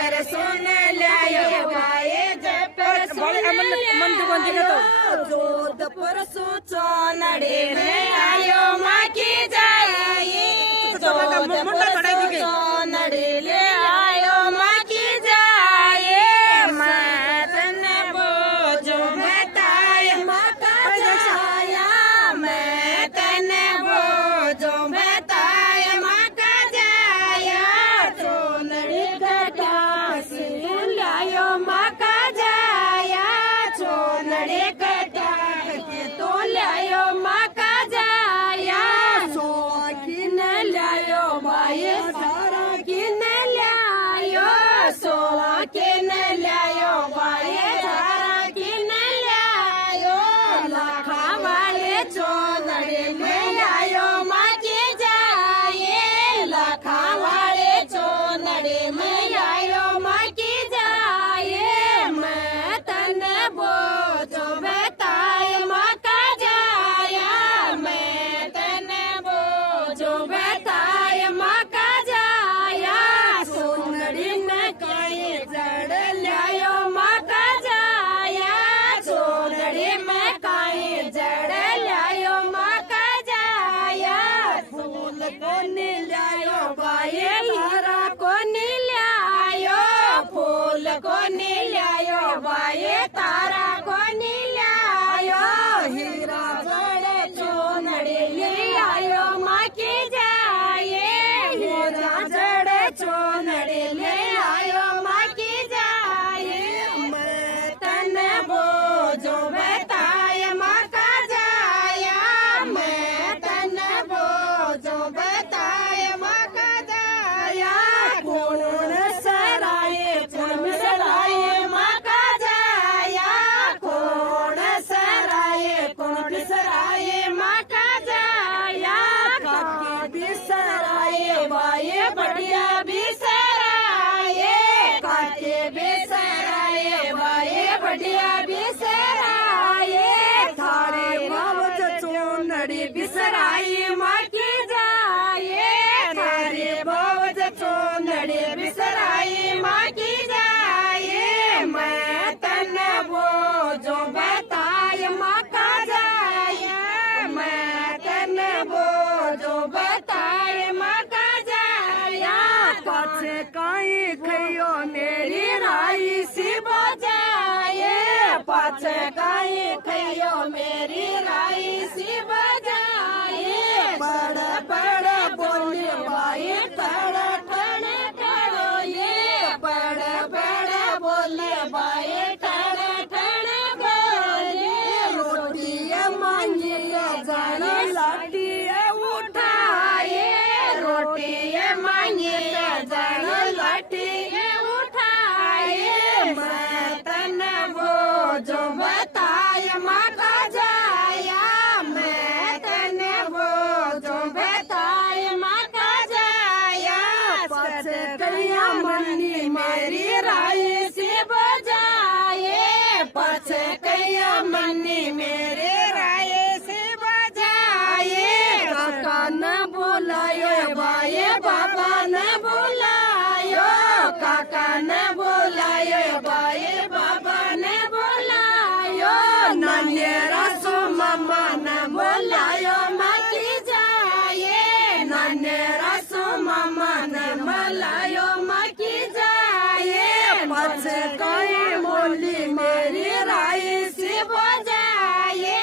पर सुन लायो बाए जयपुर सुन लायो जोधपुर सोचो नड़े में आयो माँ की जाए जोधपुर सोचो नड़े ले आयो माँ की जाए मैं तने बोझो बताए माँ का जाया मैं तने बोझो बताए माँ का जाया चोनड़ी कटा से लायो माँ का जाया चोनड़ी कटा के तो लायो माँ का जाया सोकिन लायो बाये सारा किन लायो सोकिन लायो बाये सारा किन लायो लाखा वाले चोनड़ी में लायो माँ की जाए लाखा वाले चोनड़ी में लायो माँ की जाए मैं तने बोझो बताए माँ का जाया मैं तने बोझो बताए माँ का जाया सोनड़ी ने कहीं जड़ लायो माँ का जाया सोनड़ी में कहीं जड़ लायो माँ का जाया फूल को नीलायो बाये तारा को नीलायो फूल को नीलायो बाये तारा को नीलायो हीरा जड़े चोनड़ी ले आयो माँ की जाए हीरा जड़े चोनड़ी ले आयो माँ की जाए मैं तने बोझो बताए माँ का जाया मैं तने बोझो बताए माँ का जाया कौन सराये माँ का जाया कौन सराये माँ का जाया काके बिसराये बाये बढ़िया बिसराये काके बिसराये बाये बढ़िया बिसराये थारे बाबत चोनड़ी बिसराई माँ की जाए थारे बाबत चोनड़ी बिसराई माँ की जाए मैं तने बोझो बताए माँ का जाए मैं तने बोझो बताए माँ का जाया पाछे काई खइयो मेरी राई सी बजाए पाछे काई खइयो मेरी राई सी बजाए बड़ बड़ बोले बाई ठड़ ठड़ ठड़ो ये बड़ बड़ बोले बाई ठड़ ठड़ बोले रोटी मांगी जान लाठी उठाए रोटी मांगी जान लाठी उठाए मैं तने बोझो बताए माँ का जाया मैं तने बोझो बताए माँ का जाया पाछे करिया मन्नी मेरी राई से बजाए पाछे करिया मन्नी मेरे राय से बजाए काका न बोलायो बाये बाबा न बोलायो काका न बोलायो बाये बाबा न बोलायो नान्यरा सो मम्मा न बोलायो माँ की जाए नान्यरा सो मम्मा न बोलायो माँ की जाए पाछे कोई बोली मेरी राय से बजाए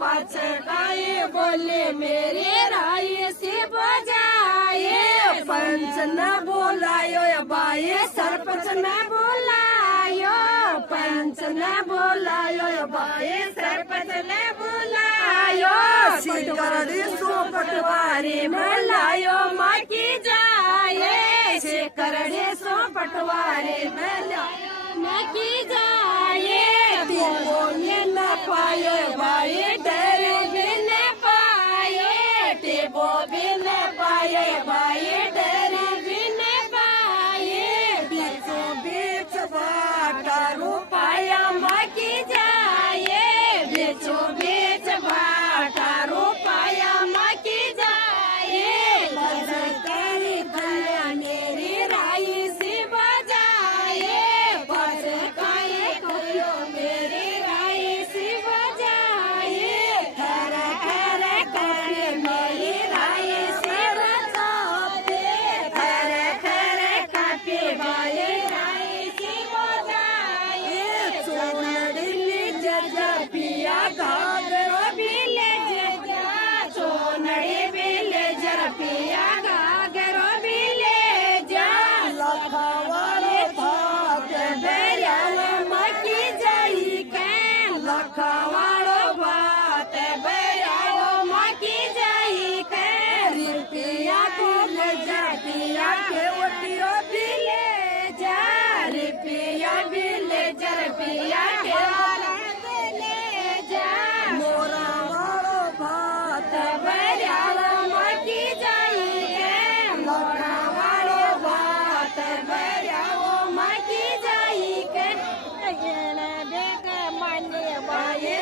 पाछे कोई बोली मेरी राय से बजाए पंच न बोलायो बाये सरपंच न बोलायो पंच न बोलायो बाये सरपंच न बोलायो सिकरड़ी सो पटवारी मलायो माँ की जाए सिकरड़ी सो पटवारी मलायो माँ की जाए टिपो ये न पायो बाये डरे भी न पाए टिपो भी न पाए बाये डरे भी न पाए बीचों बीच बाटा रुपाया माँ की जाए बीचों बीच बाटा रुपाया माँ की जाए मेरी राई सी बजाए बाये